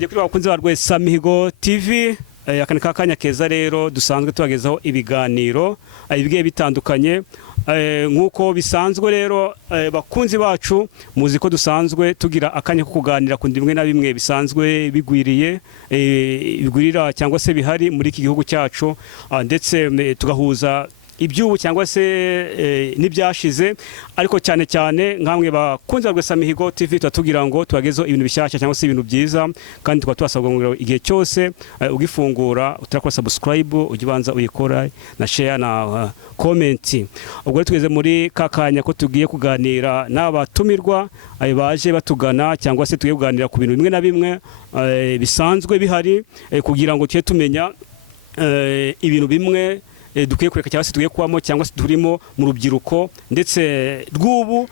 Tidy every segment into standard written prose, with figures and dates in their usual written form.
Mugiye kuri bakunzi ba Rwesamihigo TV. Aka ni kakanya keza rero dusanzwe tubagezaho ibiganiro ibigiye bitandukanye nkuko bisanzwe rero bakunzi bacu muzi ko dusanzwe tugira akanya ko kuganira ku ndimwe na bimwe bisanzwe bigwiriye bigwirira cyangwa se bihari muri iki gihugu cyacu ndetse tugahuza ibyubu cyangwa se nibyashize ariko cyane cyane nkamwe bakunze Rwesamihigo TV tutatugira ngo tubagezo ibintu bishyashya cyangwa se ibintu byiza kandi tukaba twasabwa ngo igihe cyose ugifungura utarakora subscribe ugibanza uyikora na share na comment. Ubwo tugeze muri kakanya ko tugiye kuganira n'abatumirwa baje batugana cyangwa se tugiye kuganira ku bintu bimwe na bimwe bisanzwe bihari kugira ngo cye tumenya ibintu bimwe dukwiye kureka cyangwa se tugiye kubamo cyangwa se turimo mu rubyiruko ndetse rw'ubu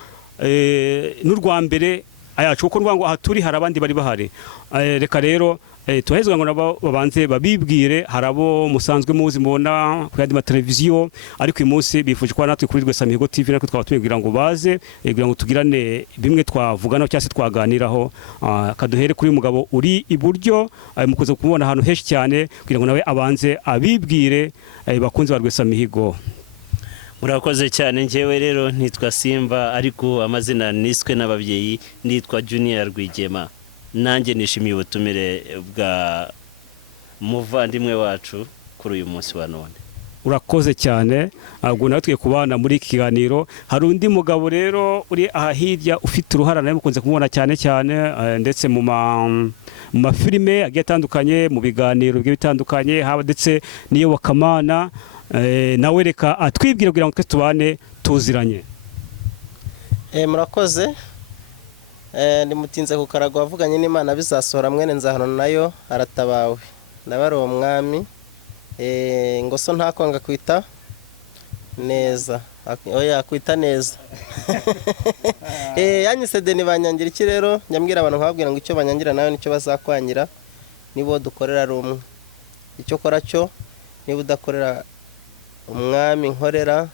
n'urwa mbere ayacu kuko ngo aha turi hari abandi bari bahari. Reka rero tuhezwa ngo nabo babanze babibwire, harabo musanzwe muzi mubona ku yandi mateleviziyo ariko uyu munsi bifuje kwa natwe kuri Rwesamihigo TV ariko twaba tubibwira ngo baze kugira ngo tugirane bimwe twavugana cyangwa se twaganiraho. Kaduhere kuri mugabo uri iburyo mukoze kumubona ahantu heshi cyane kugira ngo nawe abanze abibwire bakunze ba Rwesamihigo. Murakoze cyane, njyewe rero nitwa Simba ariko amazina niswe n'ababyeyi nitwa Junior Rwigema. Nanjye nishimiye ubutumire bwa muvandimwe wacu kuri uyu munsi wa none. Urakoze cyane. Ubwo nawe tugiye kubana muri iki kiganiro. Hari undi mugabo rero uri aha hirya ufite uruhara nawe mukunze kumubona cyane cyane ndetse mu mafilime agiye atandukanye mu biganiro bigiye bitandukanye haba ndetse niyo wakamana nawe reka atwibwira kugira ngo twe tubane tuziranye. Murakoze. Ndimutinze kukaragwa avuganye n'Imana bizasohora mwene nzahano nayo aratabawe nabari uwo mwami ngo so ntakwanga kwita neza oya kwita neza yanyise deni banyangira iki rero nyambwira abantu nkababwira ngo icyo banyangira nayo nicyo bazakwangira nibo dukorera rumwe icyo kora cyo niba udakorera umwami nkorera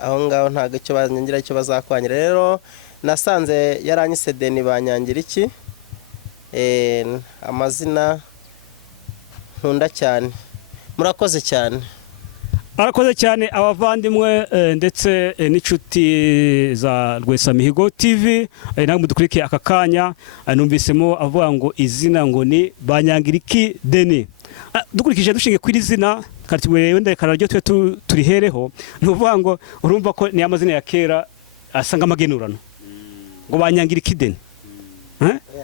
aho ngaho ntago icyo banyangira icyo bazakwangira. Rero nasanze yaranyise deni banyangira iki amazina nkunda cyane. Murakoze cyane. Arakoze cyane abavandimwe ndetse n'inshuti za Rwesamihigo TV namwe mudukurikiye aka kanya numvisemo avuga ngo izina ngo ni banyangira iki deni. Dukurikije dushinge kuri izina katiwe wenda kararyo twe turihereho nuvuga ngo urumva ko ni amazina ya kera asanga amagenurano ngo banyangira iki deni.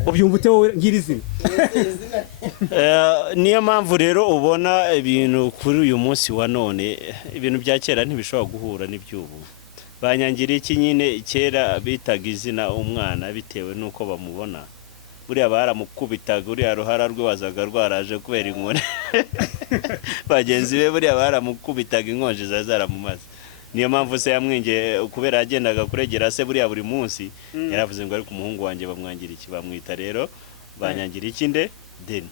Ubyumvute wowe ngirizina niyo mpamvu rero ubona ibintu kuri uyu munsi wa none ibintu bya kera ntibishobora guhura n'ibyubu. Banyangira iki nyine kera bitaga izina umwana bitewe nuko bamubona buriya baramukubitaga uriya ruhara rwe wazaga rwaraje kubera inkone bagenzi be buriya baramukubitaga inkonje zaramumaze. Niyo mpamvu se yamwinge kubera yagendaga kuregera se buriya buri munsi yaravuze ngo ari ku muhungu wanjye bamwangira iki bamwita rero banyangira iki nde deni.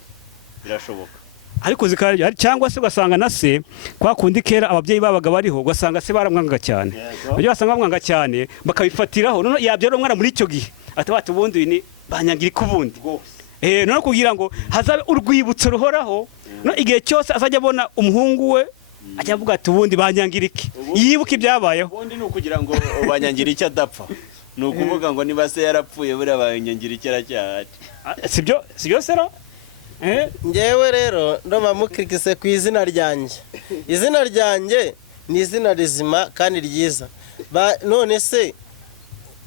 Birashoboka ariko zikari cyangwa se ugasanga na se kwa kundi kera ababyeyi babaga bariho ugasanga se baramwanga cyane byo basanga bamwanga cyane bakabifatiraho none yabyara umwana muri icyo gihe atabati ubundi ni banyangira ikubundi none kugira ngo hazabe urwibutso ruhoraho no igihe cyose azajya abona umuhungu we ajya avuga ati ubundi banyangira iki yibuka ibyabayeho ubundi ni ukugira ngo banyangira iki adapfa ni ukuvuga ngo niba se yarapfuye buriya banyangira iki aracyahari sibyo sero. Njyewe rero ndoma mukirikise ku izina ryanjye. Izina ryanjye ni izina rizima kandi ryiza. None se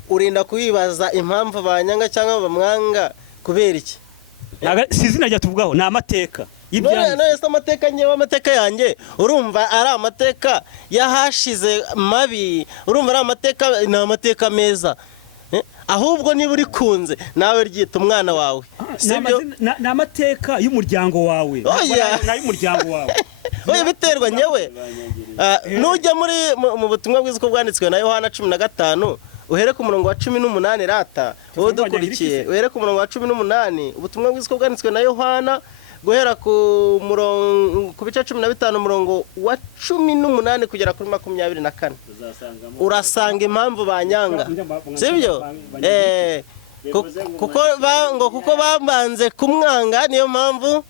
urinda kuyibaza impamvu banyanga cyangwa bamwanga kubera iki? Si izina rya tuvugaho ni amateka. None se amateka nyewe amateka yanjye urumva ari amateka yahashize mabi urumva ari amateka ni amateka meza. Ahubwo niba uri kunze nawe ryita umwana wawe ni amateka y'umuryango wawe n'ay'umuryango wawe oya biterwa nyewe nujya mu butumwa bwiza ko bwanditswe na Yohana 15 uhere ku murongo wa 18 rata wowe dukurikiye uhere ku murongo wa 18 ubutumwa bwiza ko bwanditswe na Yohana guhera ku bice 15 umurongo wa 18 kugera kuri 24 urasanga impamvu banyanga sibyo kuko bambanze kumwanga niyo mpamvu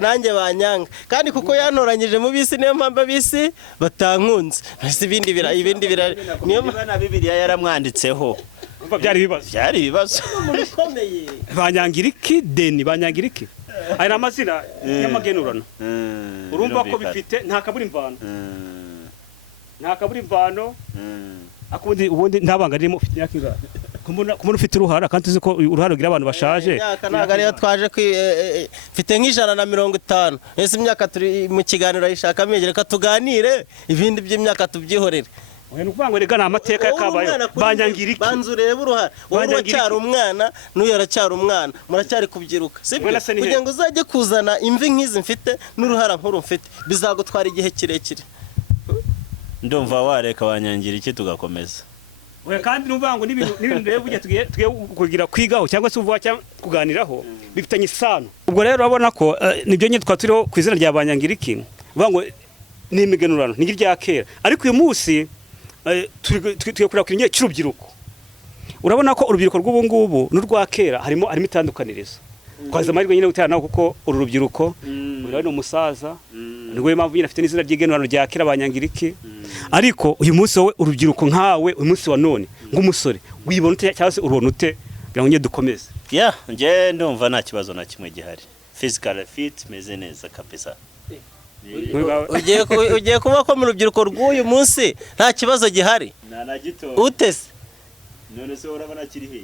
nanjye banyanga kandi kuko yantoranyije mu bisi niyo mpamvu abisi batankunze ibindi niyo na Bibiliya yaramwanditseho byari ibibazo banyangira iki deni banyangira iki aya amazina y'amagenurano urumva ko bifite nta kabura imvano ubundi ntabanga ririmo ufite imyaka ingahe kumuna ufite uruhara kandi uzi ko uruhara rugira abantu bashaje ntabwo ariyo twaje mfite nk'ijana50 ese imyaka turi mu kiganiro yishaka mejere ka tuganire ibindi by'imyaka tubyihorere nukuvuga ngo rega amateka yakabaye banyangira iki banzu reba uruhara wowe uracyari umwana n'uyu aracyari umwana muracyari kubyiruka sibyo kugira ngo uzajye kuzana imvi nk'izi mfite n'uruhara nkuru mfite bizagutwara igihe kirekire ndumva wareka banyangira iki tugakomeza kandi nuvuga ngo n'ibintu rero burya tugiye kugira kwigaho cyangwa se uvuga cyangwa kuganiraho bifitanye isano ubwo rero urabona ko nibyo nyine twaturiho ku izina rya banyangira iki uvuga ngo ni imigenurano ni irya kera ariko uyu munsi tugiye kureba ku kintu cy'urubyiruko urabona ko urubyiruko rw'ubu ngubu n'urwa kera harimo itandukanirizo twaza amahirwe nyine gutera naho kuko uru rubyiruko uriya ni umusaza niwe mpamvu nyine afite n'izina ry'igenurano rya kera banyangira iki ariko uyu munsi wowe urubyiruko nkawe uyu munsi wa none nk'umusore wibona ute cyangwa se urubona ute kugira ngo njye dukomeze njye ndumva nta kibazo na kimwe gihari physical fit meze neza kabisa ugiye kuba ko mu rubyiruko rw'uyu munsi nta kibazo gihari utese none se urabona kiri he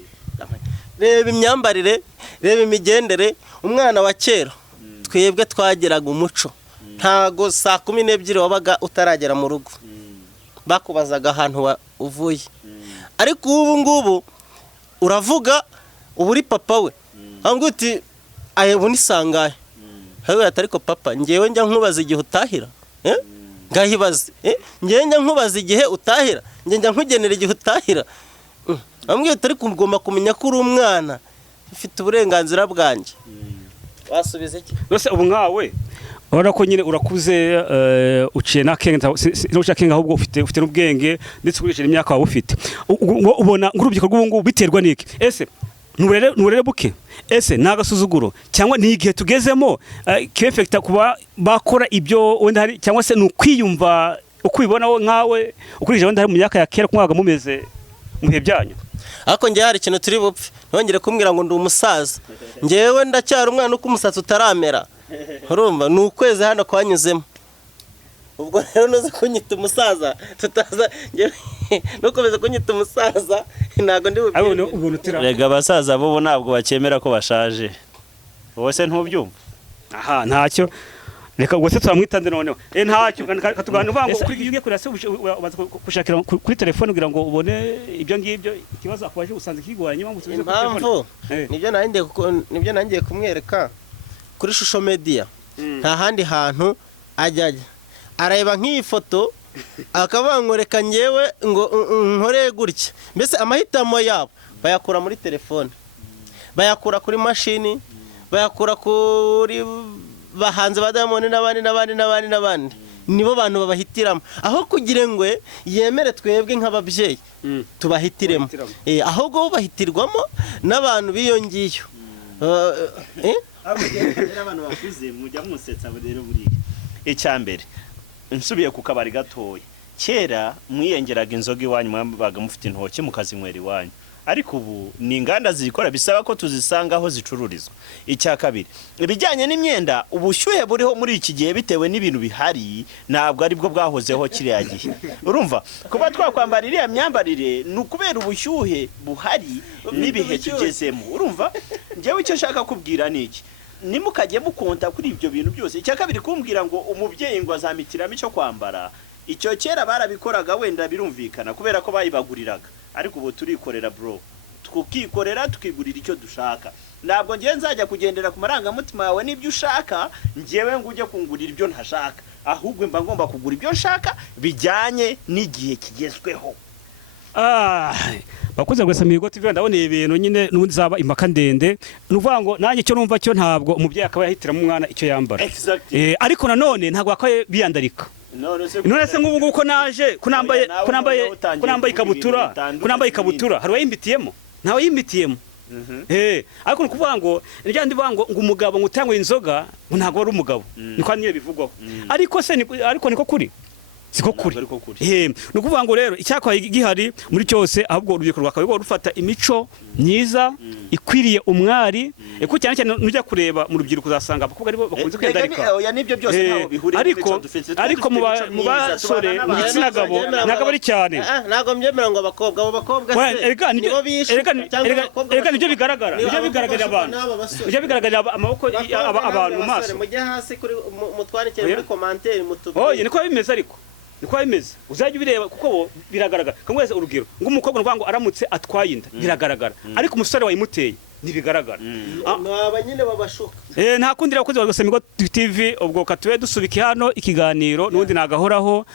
reba imyambarire reba imigendere umwana wa kera twebwe twageraga umuco ntago saa 12 wabaga utaragera mu rugo bakubazaga ahantu uvuye ariko ubu ngubu uravuga uburi papa we ahubwo uti ayebu ni sangahe hawe atariko papa ngewe njya nkubaza igihe utahira ngahibaze ngewe njya nkubaza igihe utahira njya nkugenera igihe utahira ambwiye utari kugomba kumenya ko uri umwana ufite uburenganzira bwanjye wasubiza iki rwose ubu nkawe urabona ko nyine urakuze uciye na kenga n'ushaka kenga ahubwo ufite n'ubwenge ndetse ukurikije imyaka wawe ufite ubona nk'urubyiruko rw'ubu ngubu biterwa n'iki ese nurere buke ese nagasuzuguro cyangwa ni igihe tugezemo kefekta kuba bakora ibyo wenda hari cyangwa se nukwiyumva ukubibona nkawe ukurikije wenda hari mu myaka ya kera kumwaga mumeze mu bihe byanyu ariko ngiye hari ikintu turi bupfe ntongere kumbwira ngo ndi umusaza ngewe ndacyari umwana uko umusatsi utaramera urumva ni ukwezi hano kwanyuzemo ubwo rero nuze kunyita umusaza tutaza nukomeza kunyita umusaza ntago ndi bubwire rega abasaza bo ntabwo bakemera ko bashaje wowe se ntubyumva aha ntacyo reka ubwo se twamwitande noneho ntacyo katuganira ngo kuri ugiye kurasa gushakira kuri telefone kugira ngo ubone ibyo ngibyo ikibazo akwaje usanze kigoranye mpamvu tubize kuri telefone nibyo nangiye kumwereka kuri shusho media nta handi hantu ajya areba nk'iyi foto akabangoreka ngewe ngo nkore gutya mbese amahitamo yabo bayakura muri telefone bayakura kuri mashini bayakura kuri bahanze badamone n'abandi nibo bantu babahitiramo aho kugira ngo yemere twebwe nk'ababyeyi tubahitiremo ahubwo bahitirwamo n'abantu biyongiyo abantu bakuze mujya musetsa rero buriya icyambere nsubiye ku kabari gatoya kera mwiyengeraga inzoga iwanyu mwabaga mufite intoki mukazinywera iwanyu ariko ubu ni inganda zikora bisaba ko tuzisanga aho zicururizwa icya kabiri ibijyanye n'imyenda ubushyuhe buriho muri iki gihe bitewe n'ibintu bihari ntabwo ari bwo bwahozeho kiriya gihe urumva kuba twakwambara iriya myambarire ni ukubera ubushyuhe buhari n'ibihe tugezemo urumva njyewe icyo nshaka kubwira ni iki nimukajye mukonta kuri ibyo bintu byose icya kabiri kumbwira ngo umubyeyi ngo azamitiramo icyo kwambara icyo kera barabikoraga wenda birumvikana kubera ko bayibaguriraga ariko ubu turikorera bro tukikorera tukigurira icyo dushaka ntabwo ngiye nzajya kugendera ku marangamutima yawe n'ibyo ushaka ngewe ngo ujye kungurira ibyo ntashaka ahubwo mba ngomba kugura ibyo nshaka bijyanye n'igihe kigezweho bakuze gwese migo TV ndabona ibintu nyine n'ubundi zaba impaka ndende nuvuga ngo nanjye cyo numva cyo ntabwo umubyeyi akaba yahitiramo umwana icyo yambara ariko nanone ntabwo akaye biyandarika none se nk'ubu nguko naje kunambaye ikabutura hari wayimbitiyemo ntawe yimitiyemo ariko nukuvuga ngo njya ndivuga ngo umugabo ngo utangwe inzoga ngo ntago ari umugabo niko niye bivugwaho ariko niko kuri siko kuri nukuvuga ngo rero icyakwaye gihari muri cyose ahubwo urubyiruko rwakabaye rufata imico myiza ikwiriye umwari eko cyane cyane nujya kureba mu rubyiruko uzasanga abakobwa aribo bakunze kwiyandarika oya nibyo byose ntaho bihuriye ariko mu basore mu gitsina gabo ntago bari cyane ntago mbyemera ngo abakobwa se nibo bishe erega nibyo bigaragarira abantu nibyo bigaragarira amaboko abantu mu maso mujye hasi kuri mutwandikire muri commentaire mutubwire oye niko bimeze ariko niko bimeze uzajya ubireba kuko bo biragaragara kamwese urugero ngo umukobwa nuvuga ngo aramutse atwaye inda biragaragara ariko umusore wayimuteye ntibigaragara abanyine babashuka nta kundi rero kuzi Migo TV ubwo katube dusubike hano ikiganiro nundi nagahoraho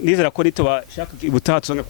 nizera ko nito bashaka ubutaha tuzonga